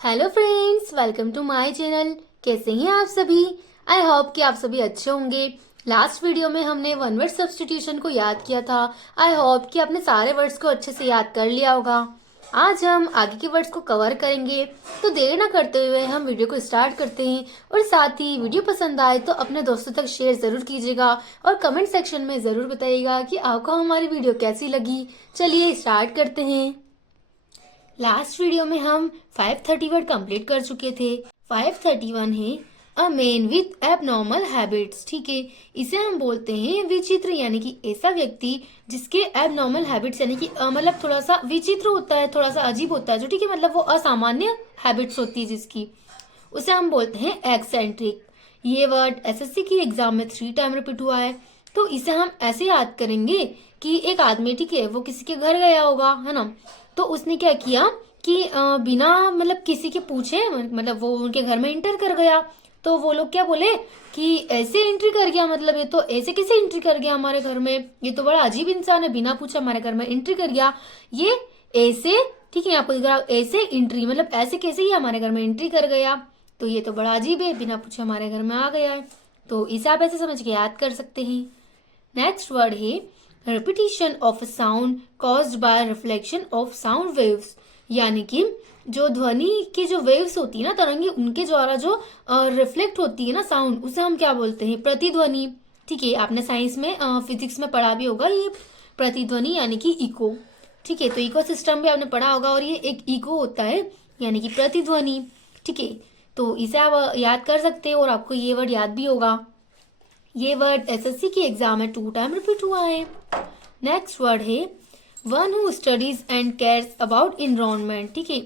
Hello friends, welcome to my channel. कैसे हैं आप सभी? आई होप कि आप सभी अच्छे होंगे। लास्ट वीडियो में हमने वन वर्ड सब्स्टिट्यूशन को याद किया था। आई होप कि आपने सारे वर्ड्स को अच्छे से याद कर लिया होगा। आज हम आगे के वर्ड्स को कवर करेंगे, तो देर ना करते हुए हम वीडियो को स्टार्ट करते हैं। और साथ ही वीडियो पसंद आए तो अपने दोस्तों तक शेयर जरूर कीजिएगा और कमेंट सेक्शन में जरूर बताइएगा कि आपको हमारी वीडियो कैसी लगी। चलिए स्टार्ट करते हैं। लास्ट वीडियो में हम 530 वर्ड कंप्लीट कर चुके थे। 531 है a man with abnormal habits. ठीक है, इसे हम बोलते हैं विचित्र, यानी कि ऐसा व्यक्ति जिसके एबनॉर्मल हैबिट्स यानी कि मतलब थोड़ा सा विचित्र होता है, थोड़ा सा अजीब होता है, जो ठीक है मतलब वो असामान्य हैबिट्स होती है जिसकी, उसे हम बोलते हैं एक्सेंट्रिक। ये वर्ड एसएससी की एग्जाम में 3 टाइम रिपीट हुआ है। तो इसे हम ऐसे याद करेंगे कि एक आदमी, ठीक है, वो किसी के घर गया होगा, है ना, तो उसने क्या किया कि बिना मतलब किसी के पूछे, मतलब वो उनके घर में इंटर कर गया। तो वो लोग क्या बोले कि ऐसे एंट्री कर गया, मतलब ये तो ऐसे कैसे एंट्री कर गया हमारे घर में, ये तो बड़ा अजीब इंसान है, बिना पूछे हमारे घर में एंट्री कर गया। ये ऐसे, ठीक है, आपको दिख रहा है ऐसे एंट्री, मतलब ऐसे कैसे ही हमारे घर में एंट्री कर गया, तो ये तो बड़ा अजीब है, बिना पूछे हमारे घर में आ गया है। तो इसे आप ऐसे समझ के याद कर सकते हैं। नेक्स्ट वर्ड है repetition of sound caused by reflection of sound waves, यानी कि जो ध्वनि की जो वेव्स होती है ना, तरंगे, उनके द्वारा जो रिफ्लेक्ट होती है ना साउंड, उसे हम क्या बोलते हैं? प्रतिध्वनि। ठीक है, आपने साइंस में फिजिक्स में पढ़ा भी होगा ये प्रतिध्वनि यानी कि इको। ठीक है, तो इको सिस्टम भी आपने पढ़ा होगा और ये एक इको होता है यानी कि प्रतिध्वनि। ठीक है, तो इसे आप याद कर सकते हैं और आपको ये वर्ड याद भी होगा। ये वर्ड एसएससी की एग्जाम में 2 टाइम रिपीट हुआ है। नेक्स्ट वर्ड है one who studies and cares about environment. ठीक है,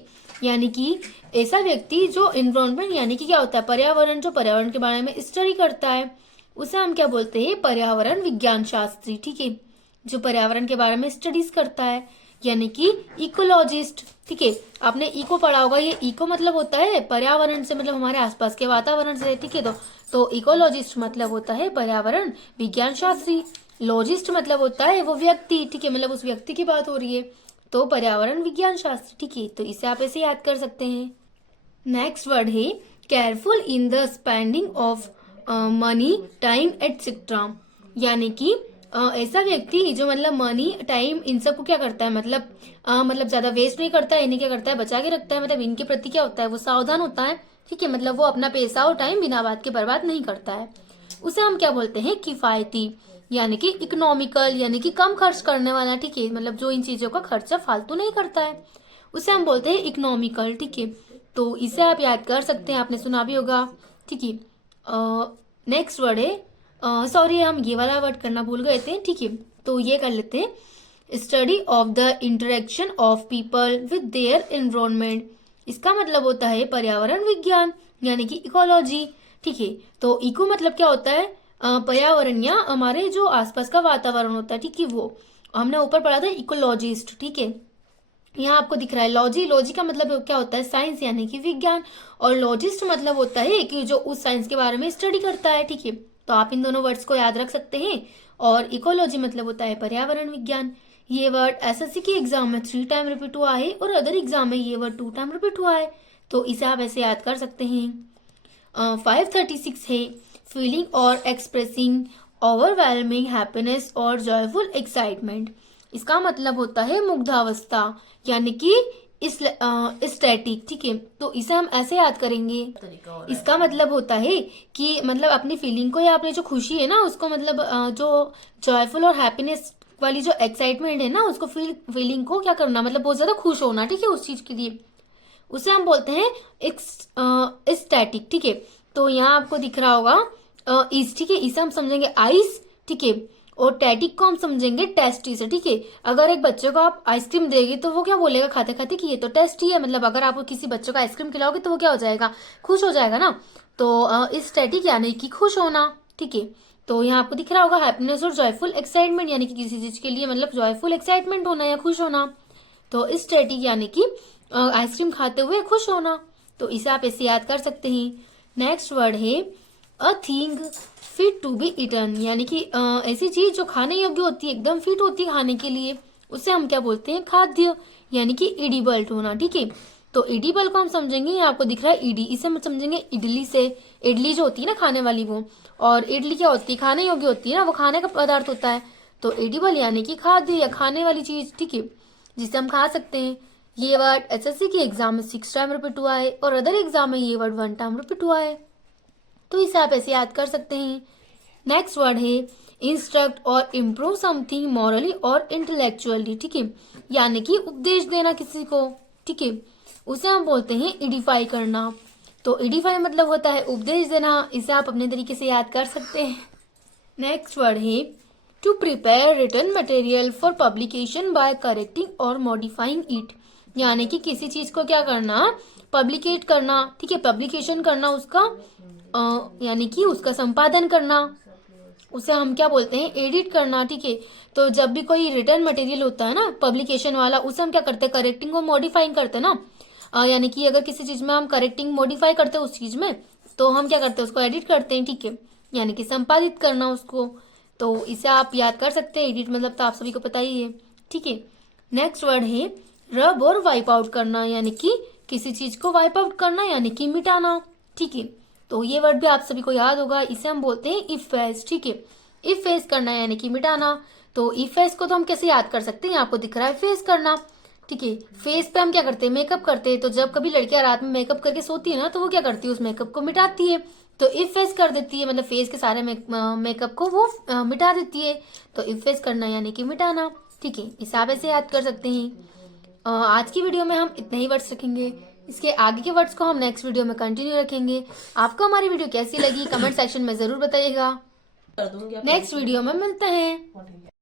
यानी कि ऐसा व्यक्ति जो इन्वायरमेंट यानी कि क्या होता है, पर्यावरण, जो पर्यावरण के बारे में स्टडी करता है, उसे हम क्या बोलते हैं? पर्यावरण विज्ञान शास्त्री। ठीक है, जो पर्यावरण के बारे में स्टडीज करता है, यानी कि इकोलॉजिस्ट। ठीक है, आपने इको पढ़ा होगा, ये इको मतलब होता है पर्यावरण से, मतलब हमारे आसपास के वातावरण से। ठीक है, तो इकोलॉजिस्ट मतलब होता है पर्यावरण विज्ञान शास्त्री। लॉजिस्ट मतलब होता है वो व्यक्ति, ठीक है, मतलब उस व्यक्ति की बात हो रही है, तो पर्यावरण विज्ञान शास्त्र। ठीक है, तो इसे आप ऐसे याद कर सकते हैं। नेक्स्ट वर्ड है careful in the spending of money time etcetera, यानी कि ऐसा व्यक्ति जो मतलब मनी टाइम इन सब को क्या करता है, मतलब ज्यादा वेस्ट नहीं करता है, इन्हें क्या करता है, बचा के रखता है, मतलब इनके प्रति क्या होता है, वो सावधान होता है। ठीक है, मतलब वो अपना पैसा और टाइम बिना बात के बर्बाद नहीं करता है। उसे हम क्या बोलते हैं? किफायती, यानी कि इकोनॉमिकल, यानी कि कम खर्च करने वाला। ठीक है, मतलब जो इन चीजों का खर्चा फालतू नहीं करता है, उसे हम बोलते हैं इकोनॉमिकल। ठीक है, तो इसे आप याद कर सकते हैं, आपने सुना भी होगा। ठीक है, नेक्स्ट वर्ड है सॉरी, हम ये वाला वर्ड करना भूल गए थे। ठीक है, तो ये कर लेते हैं study of the interaction of people with their environment. इसका मतलब होता है पर्यावरण विज्ञान यानी कि इकोलॉजी। ठीक है, तो इको मतलब क्या होता है? पर्यावरण या हमारे जो आसपास का वातावरण होता है। ठीक है, वो हमने ऊपर पढ़ा था इकोलॉजिस्ट। ठीक है, यहाँ आपको दिख रहा है लॉजी। लॉजी का मतलब क्या होता है? साइंस यानी कि विज्ञान। और लॉजिस्ट मतलब होता है कि जो उस साइंस के बारे में स्टडी करता है। ठीक है, तो आप इन दोनों वर्ड्स को याद रख सकते हैं। और इकोलॉजी मतलब होता है पर्यावरण विज्ञान। ये वर्ड एसएससी की एग्जाम में 3 टाइम रिपीट हुआ है और अदर एग्जाम में ये वर्ड 2 टाइम रिपीट हुआ है, तो इसे आप ऐसे याद कर सकते हैं। 536 है फीलिंग और एक्सप्रेसिंग ओवरवेलमिंग हैप्पीनेस और जॉयफुल एक्साइटमेंट। इसका मतलब होता है मुग्धावस्था यानी कि स्टैटिक। ठीक है, तो इसे हम ऐसे याद करेंगे। इसका मतलब होता है कि मतलब अपनी फीलिंग को या अपनी जो खुशी है ना उसको, मतलब जो जॉयफुल और हैप्पीनेस वाली जो एक्साइटमेंट है ना, उसको फीलिंग को क्या करना, मतलब बहुत ज्यादा खुश होना। ठीक है, उस चीज के लिए उसे हम बोलते हैं स्टैटिक। ठीक है, तो यहाँ आपको दिख रहा होगा इस। ठीक है, इसे हम समझेंगे आइस। ठीक है, और टैटिक को हम समझेंगे टेस्टी से। ठीक है, अगर एक बच्चे को आप आइसक्रीम देगी तो वो क्या बोलेगा खाते खाते कि ये तो टेस्टी है, मतलब अगर आप किसी बच्चे को आइसक्रीम खिलाओगे तो वो क्या हो जाएगा? खुश हो जाएगा ना। तो इस टैटिक यानी कि खुश होना। ठीक है, तो यहाँ आपको दिख रहा होगा हैप्पीनेस और जॉयफुल एक्साइटमेंट, यानी कि किसी चीज के लिए मतलब जॉयफुल एक्साइटमेंट होना या खुश होना। तो इस टैटिक यानी कि आइसक्रीम खाते हुए खुश होना, तो इसे आप ऐसे याद कर सकते हैं। नेक्स्ट वर्ड है a thing fit to be eaten, यानी कि ऐसी चीज जो खाने योग्य होती है, एकदम फिट होती है खाने के लिए, उसे हम क्या बोलते हैं? खाद्य, यानी कि इडिबल होना। ठीक है, तो इडिबल को हम समझेंगे, ये आपको दिख रहा है ईडी, इसे हम समझेंगे इडली से। इडली जो होती है ना खाने वाली वो, और इडली क्या होती है, खाने योग्य होती है ना, वो खाने का पदार्थ होता है। तो एडिबल यानी कि खाद्य या खाने वाली चीज, ठीक है, जिसे हम खा सकते हैं। ये वर्ड एसएससी के एग्जाम में 6 टाइम रिपीट हुआ है और अदर एग्जाम में ये वर्ड 1 टाइम रिपीट हुआ है। तो इसे आप ऐसे याद कर सकते हैं। नेक्स्ट वर्ड है इंस्ट्रक्ट और इम्प्रूव समथिंग मॉरली और इंटेलेक्चुअली, ठीक है, यानी कि उपदेश देना किसी को, ठीक है, उसे हम बोलते हैं एडिफाई करना। तो एडिफाई मतलब होता है उपदेश देना, इसे आप अपने तरीके से याद कर सकते हैं। नेक्स्ट वर्ड है to prepare written material for publication by correcting और मॉडिफाइंग इट, यानी कि किसी चीज को क्या करना, पब्लिकेट करना, ठीक है, पब्लिकेशन करना उसका, यानी कि उसका संपादन करना, उसे हम क्या बोलते हैं, एडिट करना, ठीक है। तो जब भी कोई रिटर्न मटेरियल होता है ना पब्लिकेशन वाला, उसे हम क्या करते हैं, करेक्टिंग और मॉडिफाइंग करते हैं ना। यानी कि अगर किसी चीज में हम करेक्टिंग मॉडिफाई करते हैं उस चीज में, तो हम क्या करते हैं, उसको एडिट करते हैं, ठीक है, यानी कि संपादित करना उसको। तो इसे आप याद कर सकते हैं, एडिट मतलब तो आप सभी को पता ही है, ठीक है। नेक्स्ट वर्ड है रब और वाइप आउट करना, यानी कि किसी चीज को वाइप आउट करना, यानी कि मिटाना, ठीक है। तो ये वर्ड भी आप सभी को याद होगा, इसे हम बोलते हैं इफेस, ठीक है, इफेस करना यानी कि मिटाना। तो इफेस को तो हम कैसे याद कर सकते हैं, आपको दिख रहा है फेस करना, ठीक है। फेस पे हम क्या करते हैं, मेकअप करते हैं। तो जब कभी लड़कियां रात में मेकअप करके सोती है ना, तो वो क्या करती है, उस मेकअप को मिटाती है। तो इफेस कर देती है, मतलब फेस के सारे मेकअप को वो मिटा देती है। तो इफेस करना यानी कि मिटाना, ठीक है, इसे आप ऐसे याद कर सकते हैं। आज की वीडियो में हम इतने ही वर्ड्स रखेंगे, इसके आगे के वर्ड्स को हम नेक्स्ट वीडियो में कंटिन्यू रखेंगे। आपको हमारी वीडियो कैसी लगी कमेंट सेक्शन में जरूर बताइएगा। नेक्स्ट वीडियो में मिलते हैं।